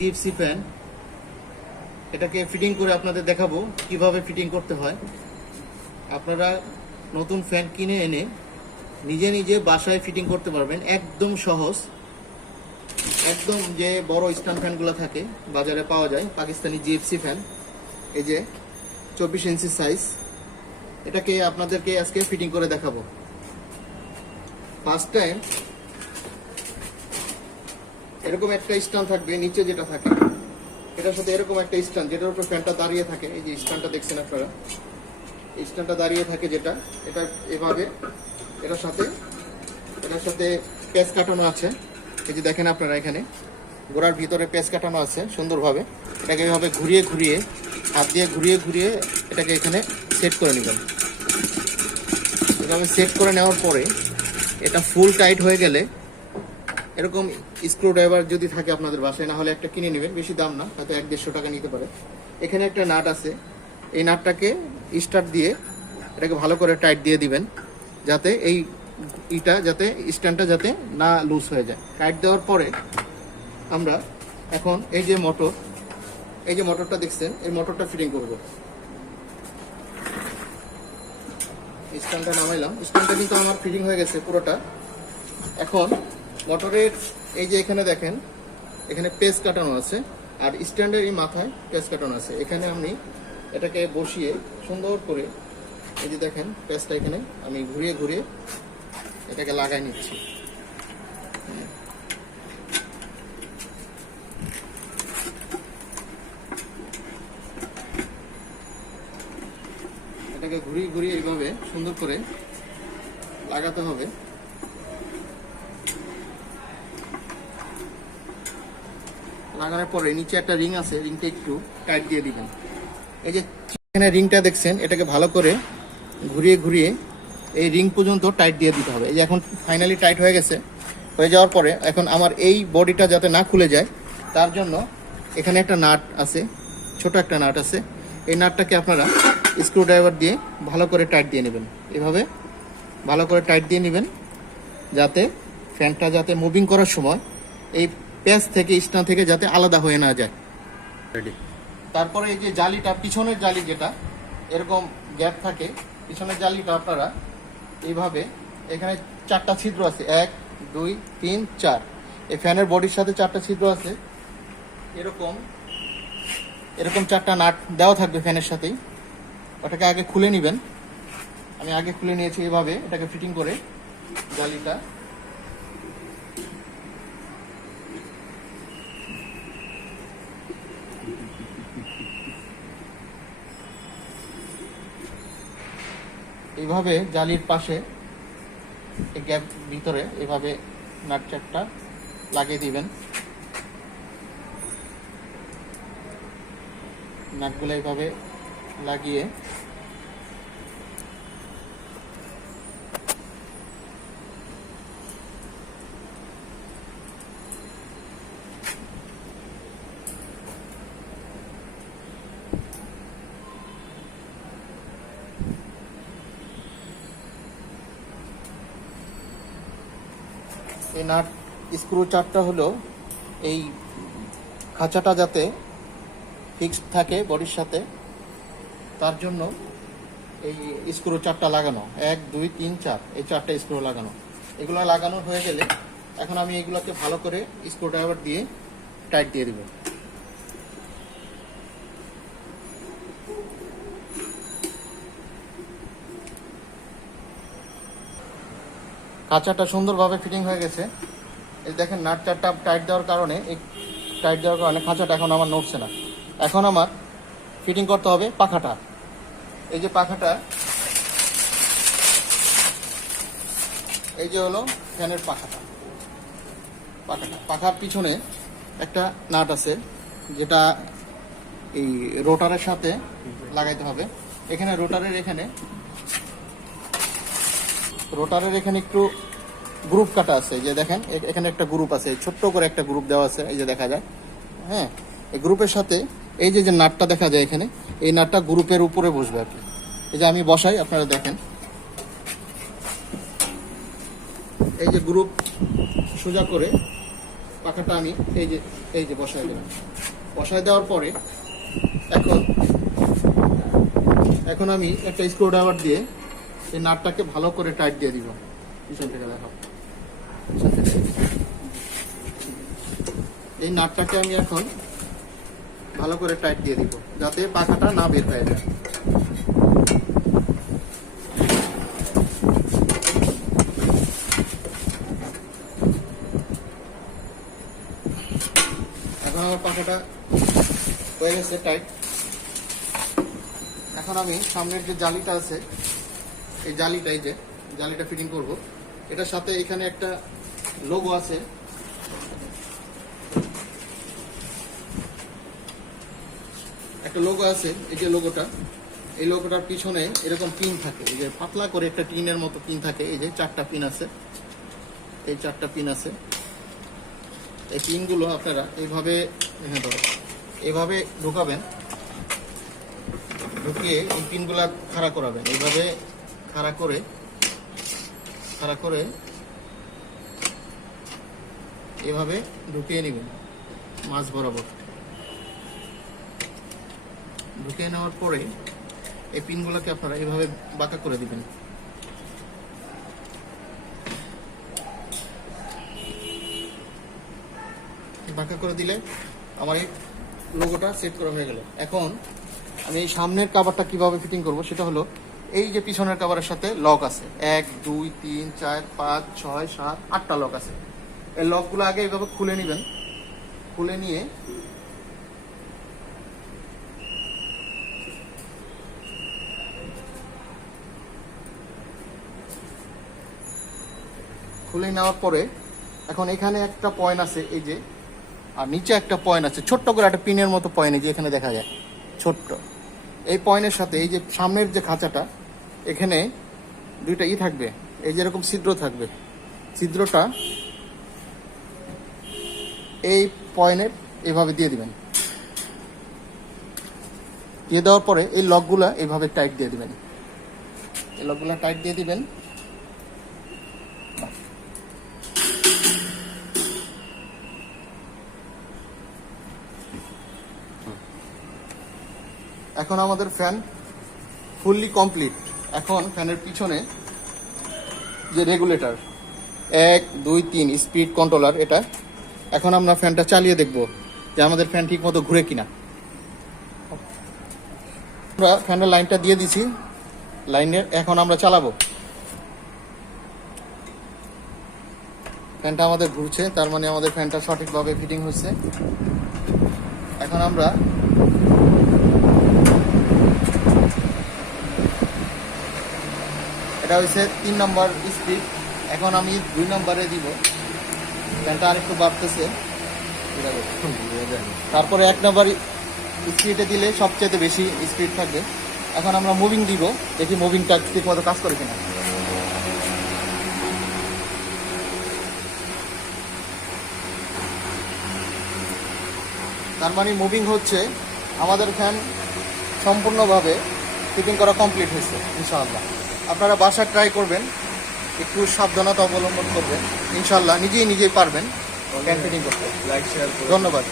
GFC fan, এটাকে fitting করে আপনাদের দেখাবো কিভাবে ফিটিং করতে হয়। আপনারা নতুন ফ্যান কিনে এনে নিজে নিজে বাসায় ফিটিং করতে পারবেন, একদম সহজ। একদম যে বড় স্ট্যান্ড ফ্যানগুলো থাকে বাজারে পাওয়া যায়, পাকিস্তানি জিএফসি ফ্যান, এই যে 24 ইঞ্চি সাইজ, এটাকে আপনাদেরকে আজকে ফিটিং করে দেখাবো। ফার্স্ট টাইম এরকম একটা স্ট্যান্ড থাকবে, নিচে যেটা থাকে এটার সাথে এরকম একটা স্ট্যান্ড যেটার উপর ফ্যানটা দাঁড়িয়ে থাকে। এই যে স্ট্যান্ডটা দেখছেন আপনারা, এই স্ট্যান্ডটা দাঁড়িয়ে থাকে যেটা, এটা এভাবে এটার সাথে পেঁচ কাটানো আছে। এই যে দেখেন আপনারা, এখানে গোড়ার ভিতরে পেঁচ কাটানো আছে সুন্দরভাবে। এটাকে এভাবে ঘুরিয়ে ঘুরিয়ে, হাত দিয়ে ঘুরিয়ে ঘুরিয়ে এটাকে এখানে সেট করে নেবেন। এভাবে সেট করে নেওয়ার পরে এটা ফুল টাইট হয়ে গেলে এরকম স্ক্রু ড্রাইভার যদি থাকে আপনাদের বাসায়, না হলে একটা কিনে নেবেন, বেশি দাম না, হয়তো 100-150 টাকা নিতে পারে। এখানে একটা নাট আছে, এই নাটটাকে স্টার্ট দিয়ে এটাকে ভালো করে টাইট দিয়ে দিবেন, যাতে এই স্ট্যান্ডটা যাতে না লুজ হয়ে যায়। টাইট দেওয়ার পরে আমরা এখন এই যে মোটরটা দেখছেন, এই মোটরটা ফিটিং করব। স্ট্যান্ডটা নামাইলাম, স্ট্যান্ডটা কিন্তু আমার ফিটিং হয়ে গেছে পুরোটা। এখন মোটরের এই যে এখানে দেখেন, এখানে পেঁচ কাটানো আছে, আর স্ট্যান্ডের এই মাথায় পেঁচ কাটানো আছে। এখানে আমি এটাকে বসিয়ে সুন্দর করে, এই যে দেখেন পেঁচটা এখানে আমি ঘুরিয়ে ঘুরিয়ে এটাকে লাগাই নিচ্ছি। এটাকে ঘুরিয়ে ঘুরিয়ে এইভাবে সুন্দর করে লাগাতে হবে। লাগানোর পরে নিচে একটা রিং আছে, রিংটা একটু টাইট দিয়ে দিবেন। এই যে এখানে রিংটা দেখছেন, এটাকে ভালো করে ঘুরিয়ে ঘুরিয়ে এই রিং পর্যন্ত টাইট দিয়ে দিতে হবে। এই যে এখন ফাইনালি টাইট হয়ে গেছে। হয়ে যাওয়ার পরে এখন আমার এই বডিটা যাতে না খুলে যায়, তার জন্য এখানে একটা নাট আছে, ছোট একটা নাট আছে। এই নাটটাকে আপনারা স্ক্রু ড্রাইভার দিয়ে ভালো করে টাইট দিয়ে নেবেন। এভাবে ভালো করে টাইট দিয়ে নেবেন, যাতে ফ্যানটা যাতে মুভিং করার সময় এই পেঁচ থেকে স্ট্যান্ড থেকে যাতে আলাদা হয়ে না যায়। তারপরে এই যে জালিটা, পিছনের জালি যেটা এরকম গ্যাপ থাকে, পিছনের জালিটা আপনারা এইভাবে, এখানে 4টা ছিদ্র আছে, 1 2 3 4, এই ফ্যানের বডির সাথে 4টা ছিদ্র আছে। এরকম 4টা নাট দেওয়া থাকবে ফ্যানের সাথেই। ওটাকে আগে খুলে নেবেন, আমি আগে খুলে নিয়েছি। এইভাবে এটাকে ফিটিং করে জালিটা এইভাবে জালির পাশে এই গ্যাপ ভিতরে এভাবে নাট 4টা লাগিয়ে দিবেন। নাটগুলো এইভাবে লাগিয়ে এই নাট স্ক্রু 4টা হলো এই খাঁচাটা যাতে ফিক্সড থাকে বডির সাথে, তার জন্য এই স্ক্রু 4টা লাগানো, 1 2 3 4, এই 4টা স্ক্রু লাগানো। এগুলো লাগানো হয়ে গেলে এখন আমি এগুলোকে ভালো করে স্ক্রু ড্রাইভার দিয়ে টাইট দিয়ে দেব। খাঁচাটা সুন্দরভাবে ফিটিং হয়ে গেছে। এই দেখেন নাট 4টা টাইট দেওয়ার কারণে খাঁচাটা এখন আমার নড়ছে না। এখন আমার ফিটিং করতে হবে পাখাটা। এই যে পাখাটা, এই যে হলো ফ্যানের পাখার পিছনে একটা নাট আছে, যেটা এই রোটারের সাথে লাগাইতে হবে। এখানে রোটারের এখানে একটু গ্রুপ কাটা আছে, যে দেখেন এখানে একটা গ্রুপ আছে, ছোট্ট করে একটা গ্রুপ দেওয়া আছে, এই যে দেখা যায়। হ্যাঁ, এই গ্রুপের সাথে এই যে নাটটা দেখা যায় এখানে, এই নাটটা গ্রুপের উপরে বসবে আর কি। এই যে আমি বসাই, আপনারা দেখেন, এই যে গ্রুপ সোজা করে পাখাটা আমি এই যে বসায় দিলাম। বসায় দেওয়ার পরে এখন আমি একটা স্ক্রু ড্রাইভার দিয়ে এই নাটটাকে ভালো করে টাইট দিয়ে দিব। পিছন থেকে দেখো, এই নাটটাকে আমি এখন ভালো করে টাইট দিয়ে দিব যাতে পাখাটা না বের হয়ে যায়। এখন আমার পাখাটা হয়ে গেছে টাইট। এখন আমি সামনের যে জালিটা আছে এই জালিটা ফিটিং করব। এটার সাথে এখানে একটা লোগো আছে, এই যে লোগোটা, এই লোগোটার পিছনে এরকম পিন থাকে, এই যে পাতলা করে একটা টিনের মতো পিন থাকে। এই যে 4টা পিন আছে, এই 4টা পিন আছে। এই পিনগুলো আপনারা এইভাবে ঢোকাবেন, ঢুকিয়ে এই পিনগুলা খাড়া করাবেন। এইভাবে খাড়া করে এভাবে ঢুকিয়ে নেবেন মাঝ বরাবর। ঢুকিয়ে নেওয়ার পরে এই পিনগুলোকে আপনারা এভাবে বাঁকা করে দিবেন। বাঁকা করে দিলে আমার এই লোগোটা সেট করা হয়ে গেল। এখন আমি এই সামনের কভারটা কিভাবে ফিটিং করব সেটা হলো, এই যে পিছনের কভারের সাথে লক আছে 1 2 3 4 5 6 7 8টা লক আছে। এই লকগুলো আগে এইভাবে খুলে নেবেন। খুলে নিয়ে নেওয়ার পরে এখন এখানে একটা পয়েন্ট আছে, এই যে, আর নিচে একটা পয়েন্ট আছে, ছোট্ট করে একটা পিনের মতো পয়েন্ট, যে এখানে দেখা যায় ছোট্ট। এই পয়েন্টের সাথে এই যে সামনের যে খাঁচাটা, এখানে দুইটা থাকবে, এই যে এরকম ছিদ্র থাকবে। ছিদ্রটা এই পয়েন্টের এভাবে দিয়ে দিবেন। দিয়ে দেওয়ার পরে এই লকগুলা এইভাবে টাইট দিয়ে দিবেন। এই লকগুলা টাইট দিয়ে দিবেন। এখন আমাদের ফ্যান ফুললি কমপ্লিট। এখন ফ্যানের পিছনে যে রেগুলেটর 1 2 3 স্পিড কন্ট্রোলার, এটা এখন আমরা ফ্যানটা চালিয়ে দেখব যে আমাদের ফ্যান ঠিক মতো ঘুরে কিনা। আমরা ফ্যানের লাইনটা দিয়ে দিছি, লাইনের এখন আমরা চালাবো। ফ্যানটা আমাদের ঘুরছে, তার মানে আমাদের ফ্যানটা সঠিকভাবে ফিটিং হচ্ছে। এখন আমরা এটা হচ্ছে 3 নম্বর স্পিড। এখন আমি 2 নম্বরে দিব। ফ্যানটা আরেকটু বাড়তেছে, তারপরে 1 নম্বর স্পিডে দিলে সবচেয়ে বেশি স্পিড থাকবে। এখন আমরা মুভিং দিব, দেখি মুভিংটা ঠিক মতো কাজ করে কিনা। তার মানে মুভিং হচ্ছে, আমাদের ফ্যান সম্পূর্ণভাবে ফিটিং করা কমপ্লিট হয়েছে ইনশাআল্লাহ। আপনারা বাসায় ট্রাই করবেন, একটু সাবধানতা অবলম্বন করবেন, ইনশাআল্লাহ নিজেই পারবেন ফ্যান ফিটিং করতে। ধন্যবাদ।